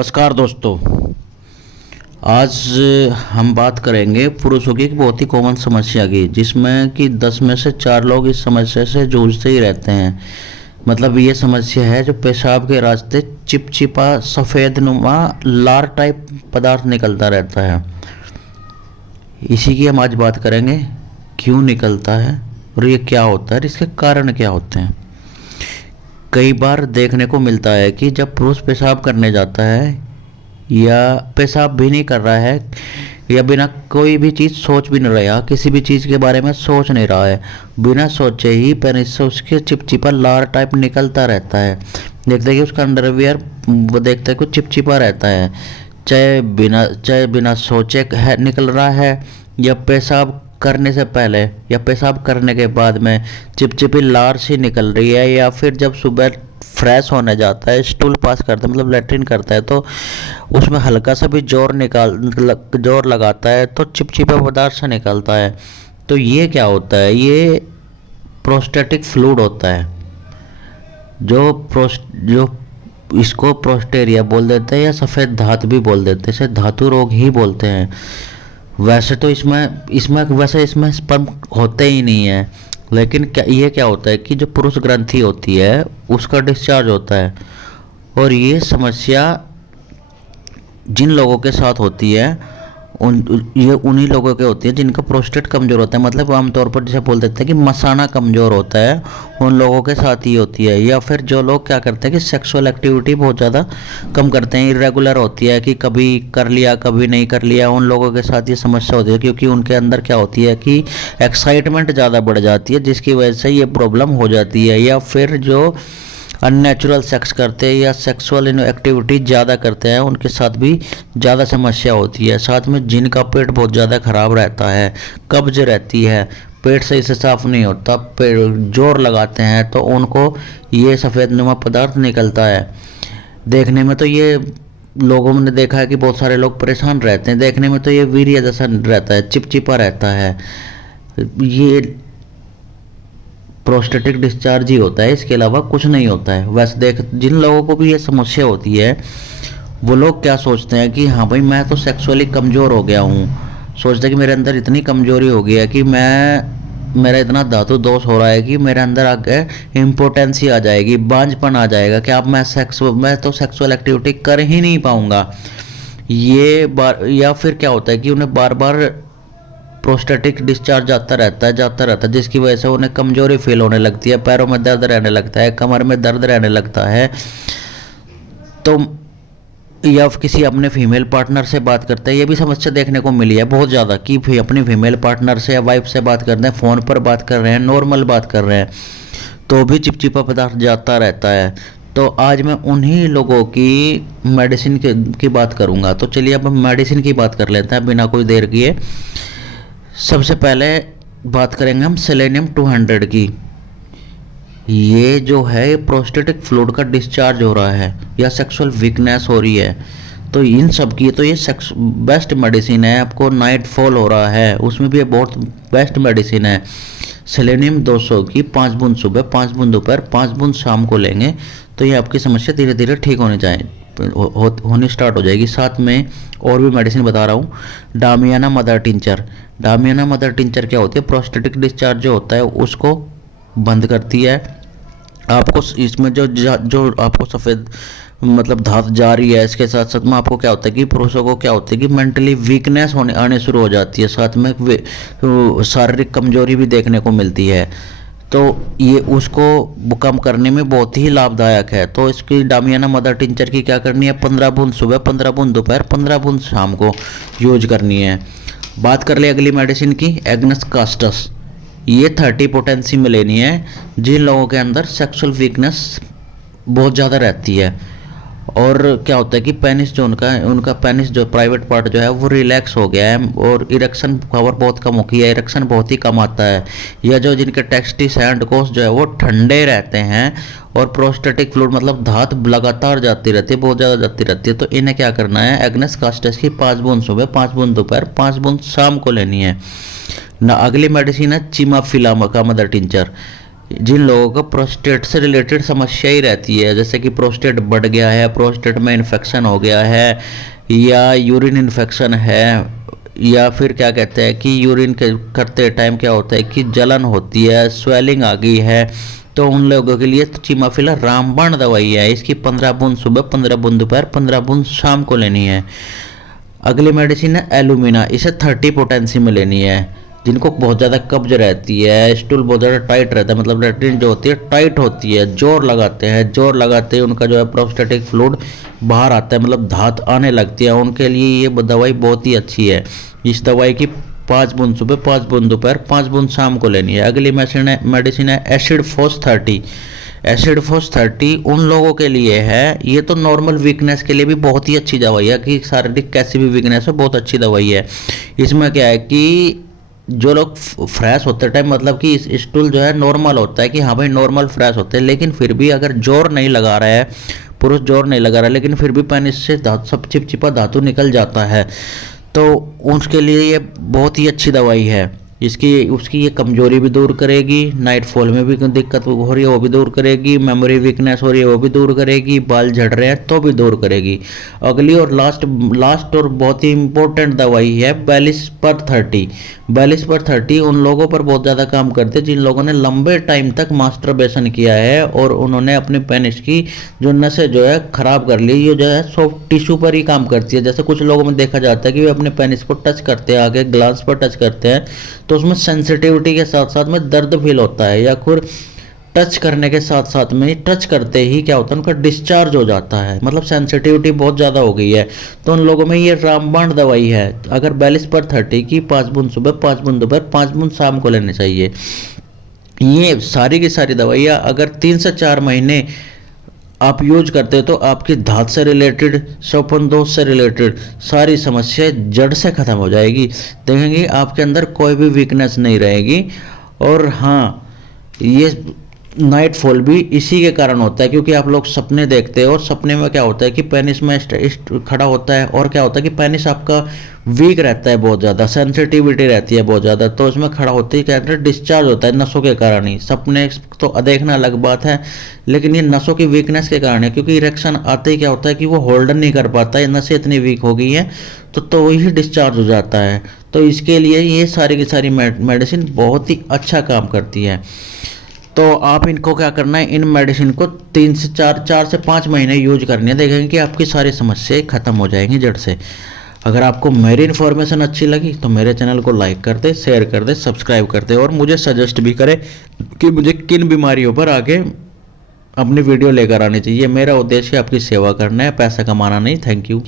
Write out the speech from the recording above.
नमस्कार दोस्तों। आज हम बात करेंगे पुरुषों की एक बहुत ही कॉमन समस्या की, जिसमें कि 10 में से 4 लोग इस समस्या से जूझते ही रहते हैं। मतलब ये समस्या है जो पेशाब के रास्ते चिपचिपा सफ़ेद नुमा लार टाइप पदार्थ निकलता रहता है। इसी की हम आज बात करेंगे, क्यों निकलता है और ये क्या होता है और इसके कारण क्या होते हैं। कई बार देखने को मिलता है कि जब पुरुष पेशाब करने जाता है या पेशाब भी नहीं कर रहा है या बिना कोई भी चीज़ सोच भी नहीं रहा, किसी भी चीज़ के बारे में सोच नहीं रहा है, बिना सोचे ही पेनिस से उसके चिपचिपा लार टाइप निकलता रहता है। देखते हैं कि उसका अंडरवियर वो देखते हैं कुछ चिपचिपा रहता है, चाहे बिना सोचे है निकल रहा है या पेशाब करने से पहले या पेशाब करने के बाद में चिपचिपी लार सी निकल रही है, या फिर जब सुबह फ्रेश होने जाता है, स्टूल पास करता है मतलब लेटरिन करता है, तो उसमें हल्का सा भी जोर लगाता है तो चिपचिपा पदार्थ से निकलता है। तो ये क्या होता है, ये प्रोस्टेटिक फ्लूइड होता है, जो इसको प्रोस्टेरिया बोल देते हैं या सफ़ेद धात भी बोल देते हैं, इसे धातु रोग ही बोलते हैं। वैसे तो इसमें स्पर्म होते ही नहीं है, लेकिन क्या होता है कि जो पुरुष ग्रंथि होती है उसका डिस्चार्ज होता है। और ये समस्या जिन लोगों के साथ होती है ये उन्हीं लोगों के होती है जिनका प्रोस्टेट कमज़ोर होता है। मतलब आमतौर पर जैसे बोल देते हैं कि मसाना कमज़ोर होता है, उन लोगों के साथ ही होती है। या फिर जो लोग क्या करते हैं कि सेक्सुअल एक्टिविटी बहुत ज़्यादा कम करते हैं, इरेगुलर होती है कि कभी कर लिया कभी नहीं कर लिया, उन लोगों के साथ ये समस्या होती है, क्योंकि उनके अंदर क्या होती है कि एक्साइटमेंट ज़्यादा बढ़ जाती है, जिसकी वजह से ये प्रॉब्लम हो जाती है। या फिर जो अननेचुरल सेक्स करते हैं या सेक्सुअल एक्टिविटी ज़्यादा करते हैं, उनके साथ भी ज़्यादा समस्या होती है। साथ में जिनका पेट बहुत ज़्यादा ख़राब रहता है, कब्ज रहती है, पेट सही से साफ नहीं होता, पेट जोर लगाते हैं, तो उनको ये सफ़ेद नुमा पदार्थ निकलता है। देखने में तो ये लोगों ने देखा है कि बहुत सारे लोग परेशान रहते हैं, देखने में तो ये वीर्य जैसा रहता है, चिपचिपा रहता है। ये प्रोस्टेटिक डिस्चार्ज ही होता है, इसके अलावा कुछ नहीं होता है। वैसे जिन लोगों को भी ये समस्या होती है वो लोग क्या सोचते हैं कि हाँ भाई मैं तो सेक्सुअली कमज़ोर हो गया हूँ, सोचते हैं कि मेरे अंदर इतनी कमज़ोरी हो गई है कि मेरा इतना धातु दोष हो रहा है कि मेरे अंदर आगे इम्पोर्टेंसी आ जाएगी, बांझपन आ जाएगा कि अब मैं तो सेक्सुअल एक्टिविटी कर ही नहीं पाऊँगा। या फिर क्या होता है कि उन्हें बार बार प्रोस्टेटिक डिस्चार्ज जाता रहता है, जिसकी वजह से उन्हें कमजोरी फील होने लगती है, पैरों में दर्द रहने लगता है, कमर में दर्द रहने लगता है। तो या किसी अपने फीमेल पार्टनर से बात करते हैं, ये भी समस्या देखने को मिली है बहुत ज़्यादा कि अपनी फीमेल पार्टनर से या वाइफ से बात करते हैं, फ़ोन पर बात कर रहे हैं, नॉर्मल बात कर रहे हैं, तो भी चिपचिपा पदार्थ जाता रहता है। तो आज मैं उन्हीं लोगों की मेडिसिन की बात करूँगा। तो चलिए अब हम मेडिसिन की बात कर लेते हैं बिना कोई देर किए। सबसे पहले बात करेंगे हम सेलेनियम 200 की। ये जो है प्रोस्टेटिक फ्लूइड का डिस्चार्ज हो रहा है या सेक्सुअल वीकनेस हो रही है, तो इन सब की तो ये बेस्ट मेडिसिन है। आपको नाइट फॉल हो रहा है, उसमें भी ये बहुत बेस्ट मेडिसिन है। सेलेनियम 200 की 5 बूंद सुबह, 5 बूंद दोपहर, 5 बूंद शाम को लेंगे तो ये आपकी समस्या धीरे धीरे ठीक होनी स्टार्ट हो जाएगी। साथ में और भी मेडिसिन बता रहा हूँ, डामियाना मदर टिंचर। डामियाना मदर टिंचर क्या होती है, प्रोस्टेटिक डिस्चार्ज जो होता है उसको बंद करती है। आपको इसमें जो आपको सफ़ेद मतलब धात जा रही है, इसके साथ साथ में आपको क्या होता है कि पुरुषों को क्या होता है कि मेंटली वीकनेस आने शुरू हो जाती है, साथ में शारीरिक कमजोरी भी देखने को मिलती है। तो ये उसको कम करने में बहुत ही लाभदायक है। तो इसकी डामियाना मदर टिंचर की क्या करनी है, 15 बूंद सुबह, 15 बूंद दोपहर, 15 बूंद शाम को यूज करनी है। बात कर ले अगली मेडिसिन की, एग्नस कास्टस। ये 30 पोटेंसी में लेनी है जिन लोगों के अंदर सेक्सुअल वीकनेस बहुत ज़्यादा रहती है। और क्या होता है कि पेनिस जो उनका पेनिस जो प्राइवेट पार्ट जो है वो रिलैक्स हो गया है और इरेक्शन पावर बहुत कम हो गई है, इरेक्शन बहुत ही कम आता है। या जो जिनके टेस्टिस एंड कोस जो है वो ठंडे रहते हैं और प्रोस्टेटिक फ्लूइड मतलब धात लगातार जाती रहती है, बहुत ज़्यादा जाती रहती है, तो इन्हें क्या करना है, एग्नस कास्टस की 5 बूंद सुबह, 5 बूंद दोपहर, 5 बूंद शाम को लेनी है ना। अगली मेडिसिन है चिमाफिला का मदर टिंचर। जिन लोगों को प्रोस्टेट से रिलेटेड समस्या ही रहती है, जैसे कि प्रोस्टेट बढ़ गया है, प्रोस्टेट में इन्फेक्शन हो गया है, या यूरिन इन्फेक्शन है, या फिर क्या कहते हैं कि यूरिन करते टाइम क्या होता है कि जलन होती है, स्वेलिंग आ गई है, तो उन लोगों के लिए चीमाफिला रामबाण दवाई है। इसकी 15 बूंद सुबह, 15 बूंद दोपहर, 15 बूंद शाम को लेनी है। अगली मेडिसिन है एलुमिना, इसे 30 पोटेंसी में लेनी है। जिनको बहुत ज़्यादा कब्ज रहती है, स्टूल बहुत ज़्यादा टाइट रहता है, मतलब लेट्रिन जो होती है टाइट होती है, जोर लगाते हैं, जोर लगाते ही उनका जो है प्रोस्टेटिक फ्लूइड बाहर आता है, मतलब धात आने लगती है, उनके लिए ये दवाई बहुत ही अच्छी है। इस दवाई की 5 बूंद सुबह, 5 बूंद दोपहर, 5 बूंद शाम को लेनी है। अगली मेडिसिन है एसिड फोस 30। एसिड फोस 30 उन लोगों के लिए है, ये तो नॉर्मल वीकनेस के लिए भी बहुत ही अच्छी दवाई है, कि शारीरिक कैसी भी वीकनेस हो, बहुत अच्छी दवाई है। इसमें क्या है कि जो लोग फ्रेश होते टाइम, मतलब कि इस स्टूल जो है नॉर्मल होता है कि हाँ भाई नॉर्मल फ्रेश होते हैं, लेकिन फिर भी अगर जोर नहीं लगा रहा है, पुरुष जोर नहीं लगा रहा है, लेकिन फिर भी पेनिस से धातु, सब चिपचिपा धातु निकल जाता है, तो उसके लिए ये बहुत ही अच्छी दवाई है। उसकी ये कमजोरी भी दूर करेगी, नाइट फॉल में भी दिक्कत हो रही है वो भी दूर करेगी, मेमोरी वीकनेस हो रही है वो भी दूर करेगी, बाल झड़ रहे हैं तो भी दूर करेगी। अगली और लास्ट और बहुत ही इंपॉर्टेंट दवाई है बैलिस पर 30। बैलिस पर 30 उन लोगों पर बहुत ज़्यादा काम करते हैं जिन लोगों ने लंबे टाइम तक मास्टरबेशन किया है और उन्होंने अपने पेनिस की जो नसें जो है खराब कर ली। ये जो है सॉफ्ट टिश्यू पर ही काम करती है। जैसे कुछ लोगों में देखा जाता है कि वे अपने पेनिस को टच करते हैं, आगे ग्लास पर टच करते हैं, तो उसमें सेंसिटिविटी के साथ साथ में दर्द फील होता है, या फिर टच करने के साथ साथ में टच करते ही क्या होता है उनका डिस्चार्ज हो जाता है, मतलब सेंसिटिविटी बहुत ज़्यादा हो गई है। तो उन लोगों में ये रामबाण दवाई है। अगर बैलिस पर 30 की 5 बूंद सुबह, 5 बूंद दोपहर, 5 बूंद शाम को लेनी चाहिए। ये सारी की सारी दवाइयाँ अगर 3 से 4 महीने आप यूज करते हो तो आपकी धात से रिलेटेड, श्वसन दोष से रिलेटेड सारी समस्याएं जड़ से खत्म हो जाएगी। देखेंगे आपके अंदर कोई भी वीकनेस नहीं रहेगी। और हाँ, ये नाइट फॉल भी इसी के कारण होता है, क्योंकि आप लोग सपने देखते हो और सपने में क्या होता है कि पेनिस में खड़ा होता है, और क्या होता है कि पेनिस आपका वीक रहता है, बहुत ज़्यादा सेंसिटिविटी रहती है बहुत ज़्यादा, तो उसमें खड़ा होते ही क्या होता है डिस्चार्ज होता है नसों के कारण ही। सपने तो देखना अलग बात है, लेकिन ये नसों की वीकनेस के कारण है, क्योंकि इरेक्शन आते ही क्या होता है कि वो होल्डर नहीं कर पाता है, नसें इतनी वीक हो गई हैं, तो वही डिस्चार्ज हो जाता है। तो इसके लिए ये सारी की सारी मेडिसिन बहुत ही अच्छा काम करती है। तो आप इनको क्या करना है, इन मेडिसिन को 3 से 4 से 5 महीने यूज करनी है। देखेंगे कि आपकी सारी समस्याएं खत्म हो जाएंगी जड़ से। अगर आपको मेरी इन्फॉर्मेशन अच्छी लगी तो मेरे चैनल को लाइक कर दे, शेयर कर दे, सब्सक्राइब कर दे, और मुझे सजेस्ट भी करें कि मुझे किन बीमारियों पर आगे अपनी वीडियो लेकर आनी चाहिए। मेरा उद्देश्य आपकी सेवा करना है, पैसा कमाना नहीं। Thank you.